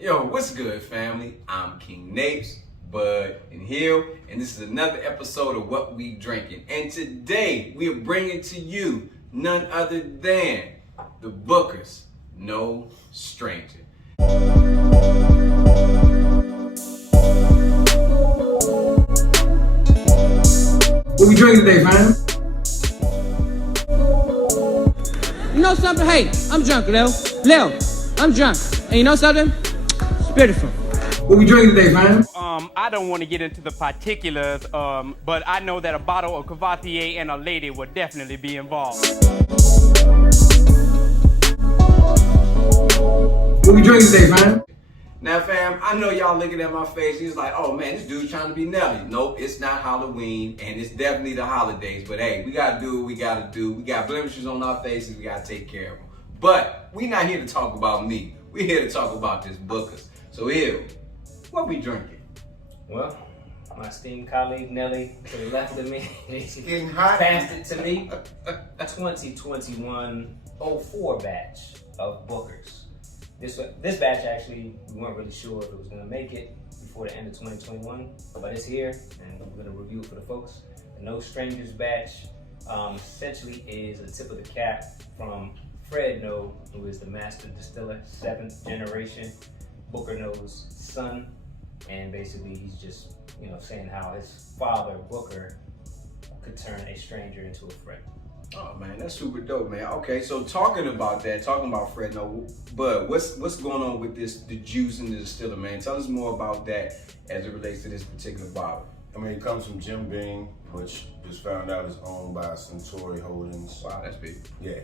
Yo, what's good, family? I'm King Napes, Bud, and Hill, and this is another episode of What We Drinking. And today we are bringing to you none other than the Bookers, Noe Strangers. What we drinking today, fam? You know something? Hey, I'm drunk, Lil, I'm drunk. And you know something? It's beautiful. What we drinking today, fam? I don't want to get into the particulars, but I know that a bottle of Cavatier and a lady would definitely be involved. What we drinking today, fam? Now, fam, I know y'all looking at my face. He's like, oh man, this dude's trying to be Nelly. Nope, it's not Halloween, and it's definitely the holidays. But hey, we gotta do what we gotta do. We got blemishes on our faces. We gotta take care of them. But we not here to talk about me. We're here to talk about this Bookers. So, Hill, what we drinking? Well, my esteemed colleague Nelly to the left of me, Getting hot. passed it to me. 2021 04 batch of Bookers. This batch actually, we weren't really sure if it was going to make it before the end of 2021, but it's here, and we're going to review it for the folks. The Noe Strangers batch essentially is a tip of the cap from Fred Noe, who is the master distiller, 7th generation, Booker Noe's son, and basically he's just, saying how his father, Booker, could turn a stranger into a friend. Oh man, that's super dope, man. Okay, so talking about Fred Noe, Bud, what's going on with the juice and the distiller, man? Tell us more about that as it relates to this particular bottle. I mean, it comes from Jim Beam, which just found out is owned by Centauri Holdings. Wow, that's big. Yeah,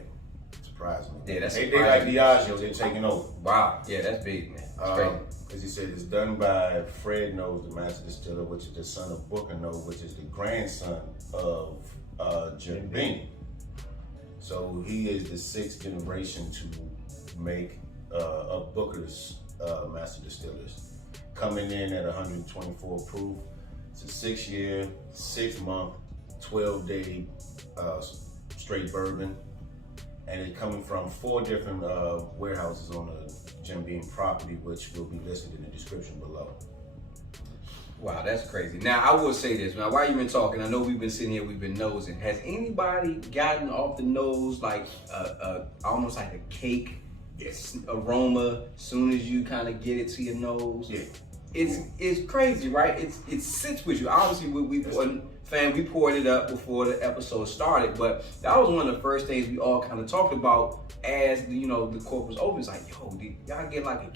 surprising. Yeah, that's they like Diageo, they're taking over. Wow, yeah, that's big, man. That's crazy. As he said, it's done by Fred Noe, the master distiller, which is the son of Booker Noe, which is the grandson of Jim Beam. So he is the 6th generation to make of Booker's master distillers, coming in at 124 proof. It's a 6-year, 6-month, 12-day straight bourbon, and it's coming from 4 different warehouses on the Jim Beam property, which will be listed in the description below. Wow, that's crazy. Now, I will say this. Now, while you've been talking, I know we've been sitting here, we've been nosing. Has anybody gotten off the nose like almost like a cake aroma as soon as you kind of get it to your nose? Yeah. It's crazy, right? It sits with you. Obviously, we poured it up before the episode started, but that was one of the first things we all kind of talked about as the cork was open. It's like, yo, did y'all get like a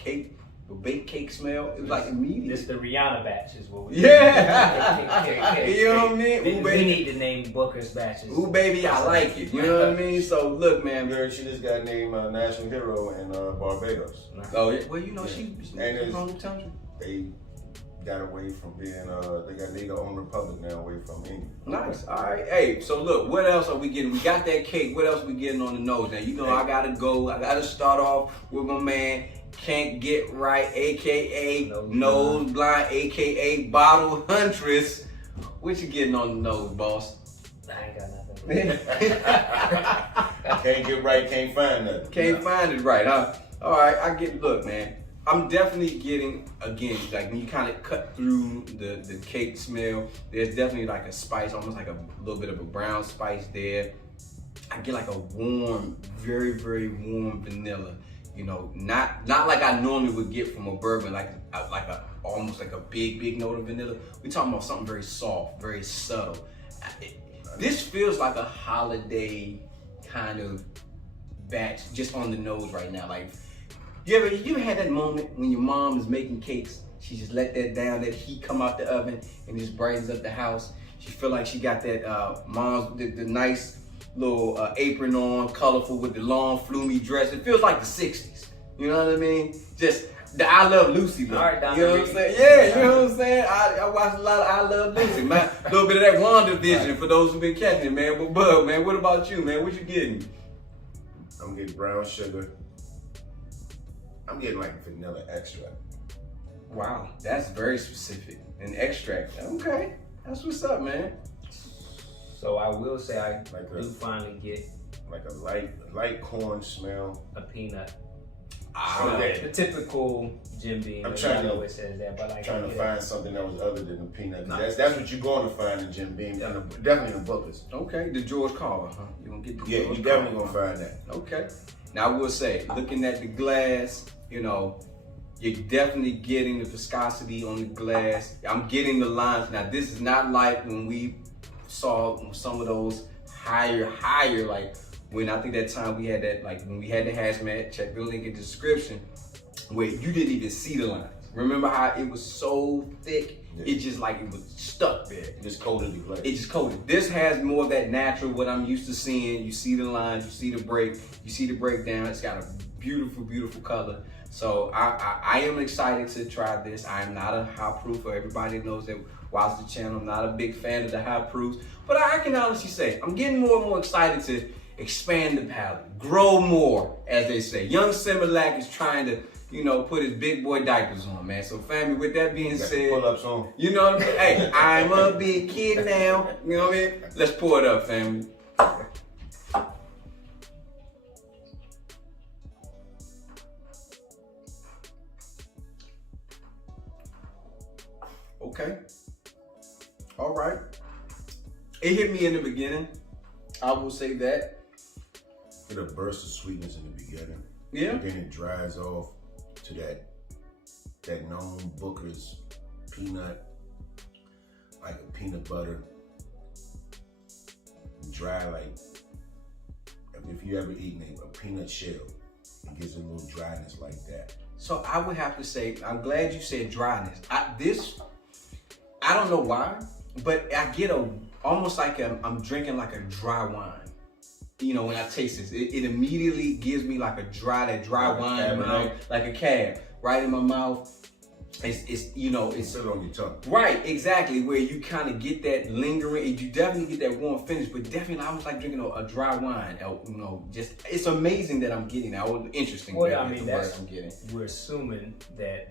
baked cake smell? It was like immediate. This the Rihanna batch is what we Yeah. You know what I mean? We need to name Booker's batches. Ooh, baby, I like it. You know what I mean? So look, man. She just got named National Hero in Barbados. Oh yeah. Well, she's and home country. They got away from being they got own republic now, away from England. Nice. All right. Hey, so look, what else are we getting? We got that cake. What else we getting on the nose? Now I gotta go. I gotta start off with my man Can't Get Right, aka Nose Blind, aka Bottle Huntress. What you getting on the nose, boss? I ain't got nothing. Can't get right, can't find nothing. Can't find it right, huh? All right, I get. Look, man. I'm definitely getting, again, like when you kind of cut through the cake smell, there's definitely like a spice, almost like a little bit of a brown spice there. I get like a warm, very, very warm vanilla. Not like I normally would get from a bourbon, like almost like a big note of vanilla. We're talking about something very soft, very subtle. This feels like a holiday kind of batch just on the nose right now. Like, you ever had that moment when your mom is making cakes? She just let that heat come out the oven and just brightens up the house. She feel like she got that the nice little apron on, colorful with the long flumy dress. It feels like the 60s. You know what I mean? Just the I Love Lucy look. All right, you know what I'm saying? Yeah, you know what I'm saying? I watched a lot of I Love Lucy, man. A little bit of that WandaVision for those who've been catching it, man. But Bud, man, what about you, man? What you getting? I'm getting brown sugar. I'm getting like vanilla extract. Wow, that's very specific. An extract. Okay, that's what's up, man. So I will say I do finally get like a light corn smell. A peanut. The typical Jim Beam. I'm trying to. Always says that, but like Trying to find something that was other than the peanut. That's what you're going to find in Jim Beam. Definitely in the Booker's. Okay, the George Carver, huh? You gonna get the Yeah, George you definitely Carver. gonna find that. Okay. Now I will say, looking at the glass, you know, you're definitely getting the viscosity on the glass. I'm getting the lines. Now this is not like when we saw some of those higher, like when I think that time we had that, like when we had the hazmat, check the link in the description, where you didn't even see the lines. Remember how it was so thick? Yeah. It just like it was stuck there. It just coated the glass. It just coated. This has more of that natural, what I'm used to seeing. You see the lines, you see the break, you see the breakdown. It's got a beautiful, beautiful color. So I am excited to try this. I am not a high proof. Everybody knows that watch the channel. I'm not a big fan of the high proofs, but I can honestly say I'm getting more and more excited to expand the palate, grow more, as they say. Young Similac is trying to, you know, put his big boy diapers on, man. So family, with that being said, pull-ups on. you know what I mean? Hey, I'm a big kid now. You know what I mean? Let's pour it up, family. Okay. All right. It hit me in the beginning. I will say that. Get a burst of sweetness in the beginning. Yeah. And then it dries off to that known Booker's peanut, like a peanut butter. Dry, like if you ever eaten a peanut shell, it gives a little dryness like that. So I would have to say, I'm glad you said dryness. I don't know why, but I get almost like I'm drinking like a dry wine. You know, when I taste this, it immediately gives me like that dry wine in my mouth, like a cab, right in my mouth. It's you know, it's sit on your tongue. Right, exactly, where you kind of get that lingering, you definitely get that warm finish, but definitely almost like drinking a dry wine. You know, just it's amazing that I'm getting that. Interesting. Well, I mean, I'm getting. We're assuming that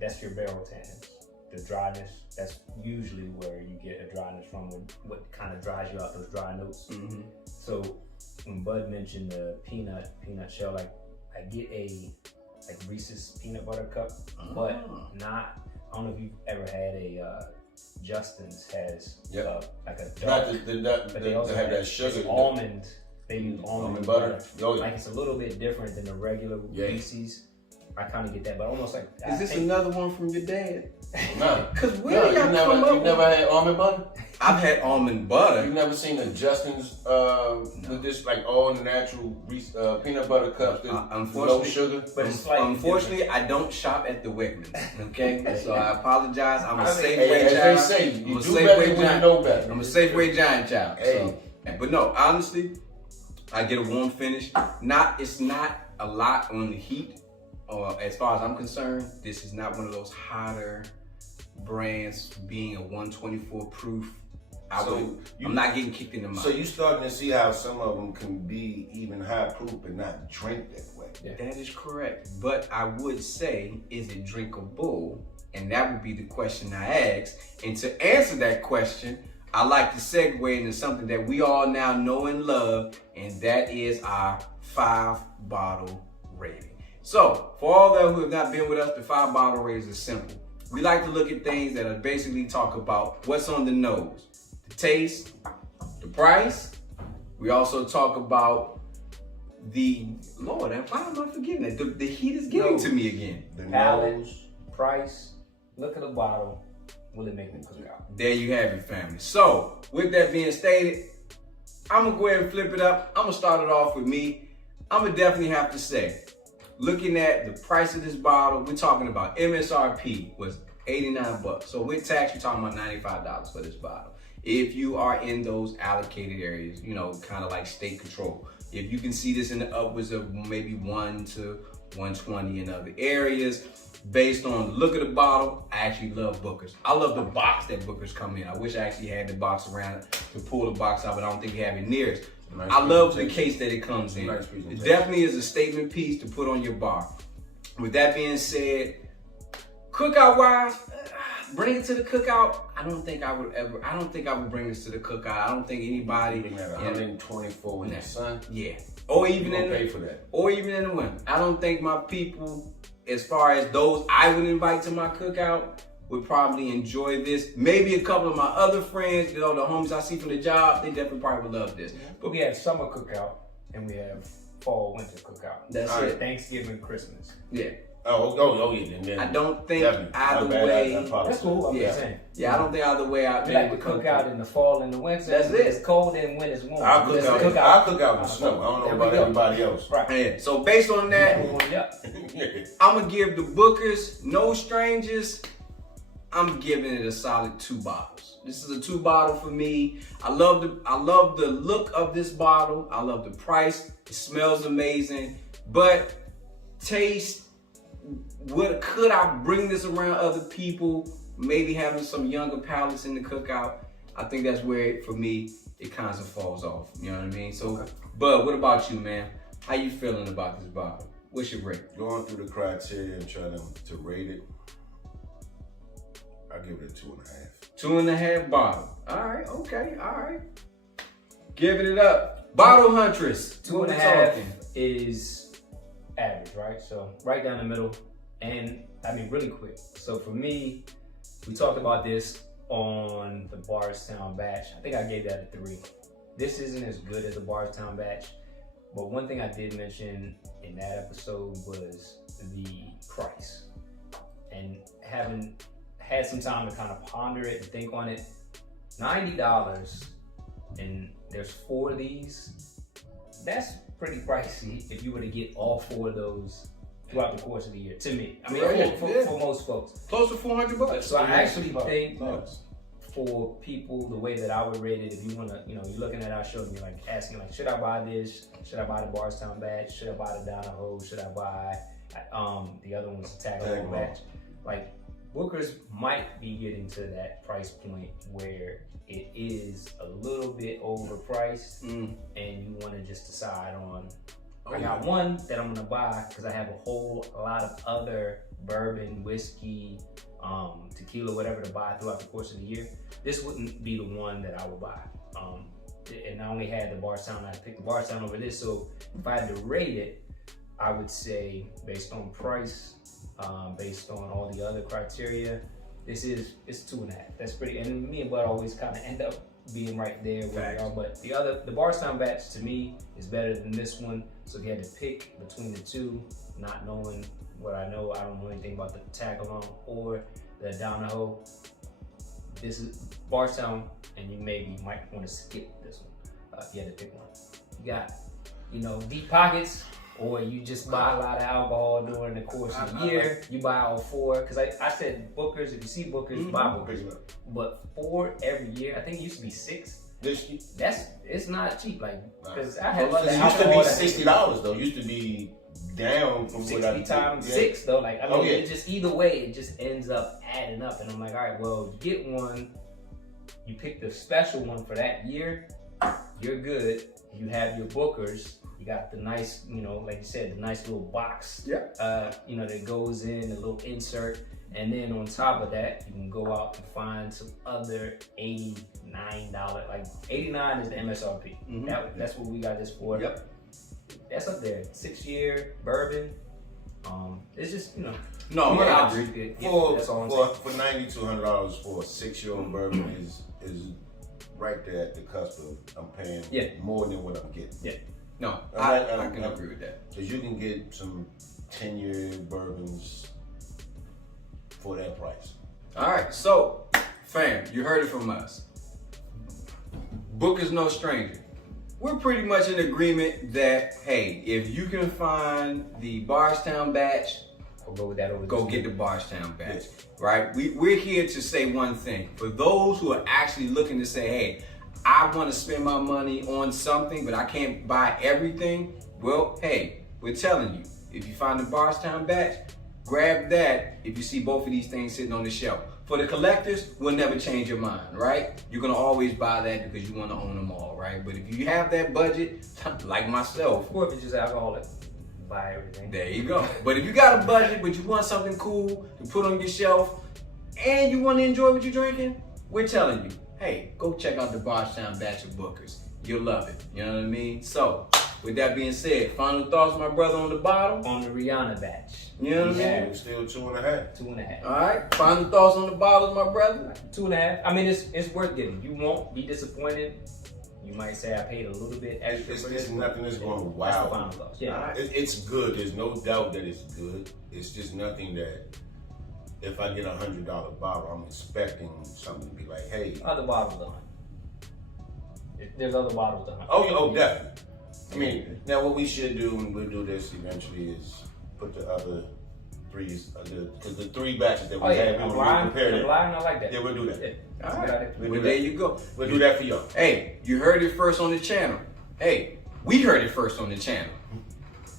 that's your barrel tannins. The dryness, that's usually where you get a dryness from, what kind of dries you out, those dry notes. Mm-hmm. So when Bud mentioned the peanut shell, like I get a Reese's peanut butter cup, but not, I don't know if you've ever had a Justin's has like a dark, but they also have that sugar almond. They use almond butter. Oh, yeah. Like it's a little bit different than the regular Reese's. I kind of get that, but almost like. Is this another one from your dad? No. Cause where y'all come up? You never had almond butter? I've had almond butter. You never seen a Justin's with this like all natural peanut butter cups with no sugar? But it's like unfortunately, I don't shop at the Wegmans. Okay, so I apologize. I'm a Safeway child. As they say, you do better when you know better. I'm a Safeway giant child. So, but no, honestly, I get a warm finish. It's not a lot on the heat. As far as I'm concerned, this is not one of those hotter brands being a 124 proof. I'm not getting kicked in the mouth. So you starting to see how some of them can be even high proof but not drink that way. Yeah. That is correct. But I would say, is it drinkable? And that would be the question I ask. And to answer that question, I like to segue into something that we all now know and love, and that is our 5-bottle rating. So, for all those who have not been with us, the 5-bottle rating is simple. We like to look at things that are basically talk about what's on the nose, the taste, the price. We also talk about Lord, why am I forgetting that? The heat is getting to me again. The nose, price, look at the bottle, will it make the cookout? There you have it, family. So, with that being stated, I'm gonna go ahead and flip it up. I'm gonna start it off with me. I'm gonna definitely have to say, looking at the price of this bottle, we're talking about MSRP was $89. So with tax, you're talking about $95 for this bottle. If you are in those allocated areas, you know, kind of like state control. If you can see this in the upwards of maybe 1 to 120 in other areas, based on the look of the bottle, I actually love Booker's. I love the box that Booker's come in. I wish I actually had the box around to pull the box out, but I don't think we have it near us. I love the case that it comes in. It definitely is a statement piece to put on your bar. With that being said, cookout wise, bring it to the cookout. I don't think I would bring this to the cookout. I don't think anybody. 124 in the sun. Yeah. Or even in pay for that. Or even in the winter. I don't think my people, as far as those I would invite to my cookout, would probably enjoy this. Maybe a couple of my other friends, the homies I see from the job, they definitely probably would love this. But we have summer cookout and we have fall winter cookout. That's All it. right. Thanksgiving, Christmas. Yeah. Oh, yeah. And then I don't think definitely. either My bad, way. I apologize. That's cool. I'm Yeah. just saying. Yeah, I don't think either way I We like to cook out in the fall and the winter. That's when it. It's cold and when it's warm. I'll cook out. I'll cook out in the snow. I don't know There we about go. everybody else. Right. Yeah. So based on that, Yeah. I'm gonna give the Bookers Noe Strangers. I'm giving it a solid 2 bottles. This is a 2 bottle for me. I love the look of this bottle. I love the price. It smells amazing. But taste, what could I bring this around other people? Maybe having some younger palates in the cookout. I think that's where for me it kind of falls off. You know what I mean? So, Bud, what about you, man? How you feeling about this bottle? What's your rate? Going through the criteria and trying to rate it, I give it a 2.5. 2.5 bottle. All right, okay, all right. Giving it up. Bottle Huntress. 2.5 is average, right? So right down the middle. And I mean, really quick. So for me, we talked about this on the Bardstown batch. I think I gave that a 3. This isn't as good as the Bardstown batch, but one thing I did mention in that episode was the price. And having had some time to kind of ponder it and think on it, $90 and there's 4 of these, that's pretty pricey if you were to get all 4 of those throughout the course of the year, to me. I mean, Right, for most folks. Close to $400. So I actually think Nice. for people, the way that I would rate it, if you wanna, you're looking at our show and you're like asking, like, should I buy this? Should I buy the Bardstown batch? Should I buy the Donahoe? Should I buy the other one's the Tag Along batch? Like, Booker's might be getting to that price point where it is a little bit overpriced, and you want to just decide on. I got one that I'm gonna buy because I have a whole lot of other bourbon, whiskey, tequila, whatever to buy throughout the course of the year. This wouldn't be the one that I would buy. And I only had the Bardstown. I picked the Bardstown over this. So if I had to rate it, I would say based on price, based on all the other criteria, it's 2.5. That's pretty. And me and Bud always kind of end up being right there where we are. But the Bardstown batch to me is better than this one. So if you had to pick between the two, not knowing what I know, I don't know anything about the Tag Along or the Donahoe. This is Bardstown, and you might want to skip this one if you had to pick one. You got, deep pockets, or you just buy a lot of alcohol during the course of the year. You buy all 4, because I said Bookers, if you see Bookers, buy Bookers. But 4 every year, I think it used to be 6. It's not cheap, like, because I had other It used alcohol. to be $60 though. It used to be down from what I 60 times 6 though, like, I mean, it just, either way, it just ends up adding up. And I'm like, all right, well, you get one, you pick the special one for that year, you're good. You have your Bookers, you got the nice, like you said, the nice little box, that goes in, a little insert. And then on top of that, you can go out and find some other $89, like $89 is the MSRP. That's what we got this for. Yep. That's up there. 6-year bourbon. It's just, No, yeah, I agree. that's all I'm saying. For $9,200 for a 6-year-old bourbon is right there at the cusp of I'm paying more than what I'm getting. Yeah. No, I can agree with that. Because you can get some 10-year bourbons for that price. All right, so, fam, you heard it from us. Booker's no stranger. We're pretty much in agreement that, hey, if you can find the Bardstown batch, I'll go with that over go get the Bardstown batch, right? We're here to say one thing. For those who are actually looking to say, hey, I want to spend my money on something, but I can't buy everything, well, hey, we're telling you, if you find the Bardstown batch, grab that if you see both of these things sitting on the shelf. For the collectors, we'll never change your mind, right? You're gonna always buy that because you wanna own them all, right? But if you have that budget, like myself, Or if it's just alcoholic, buy everything. there you go. But if you got a budget, but you want something cool to put on your shelf, and you wanna enjoy what you're drinking, we're telling you, hey, go check out the Bardstown batch of Bookers. You'll love it, you know what I mean? So, with that being said, final thoughts, my brother, on the bottle? On the Rihanna batch. You know what I mean? It was still 2.5. 2.5. All right, final thoughts on the bottles, my brother? 2.5. I mean, it's worth getting. You won't be disappointed. You might say I paid a little bit extra for this. It's nothing that's going to That's the wow. final thoughts. Yeah. Alright. It's good. There's no doubt that it's good. It's just nothing that if I get $100 bottle, I'm expecting something to be like, hey. Other bottles done. There's other bottles done. Oh, definitely. I mean, now what we should do, and we'll do this eventually, is put the other threes, because the 3 batches that we had, we will compare them. I like that. Yeah, we'll do that. Yeah. All right, We'll well, do there that. you go. We'll do that for y'all. Hey, you heard it first on the channel. Hey, we heard it first on the channel.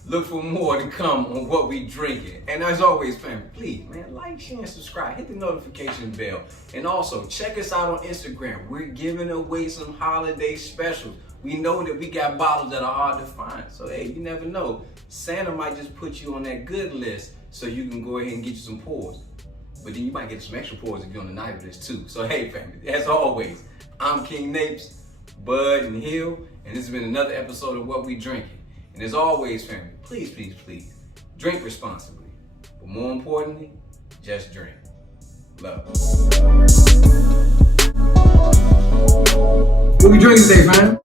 Look for more to come on what we drinking. And as always, family, please, man, like, share, and subscribe. Hit the notification bell. And also, check us out on Instagram. We're giving away some holiday specials. We know that we got bottles that are hard to find. So, hey, you never know. Santa might just put you on that good list so you can go ahead and get you some pours. But then you might get some extra pours if you're on the night of this too. So, hey, family, as always, I'm King Napes, Bud, and Hill, and this has been another episode of What We Drinking. And as always, family, please, please, please, drink responsibly. But more importantly, just drink. Love. What we drinking today, fam?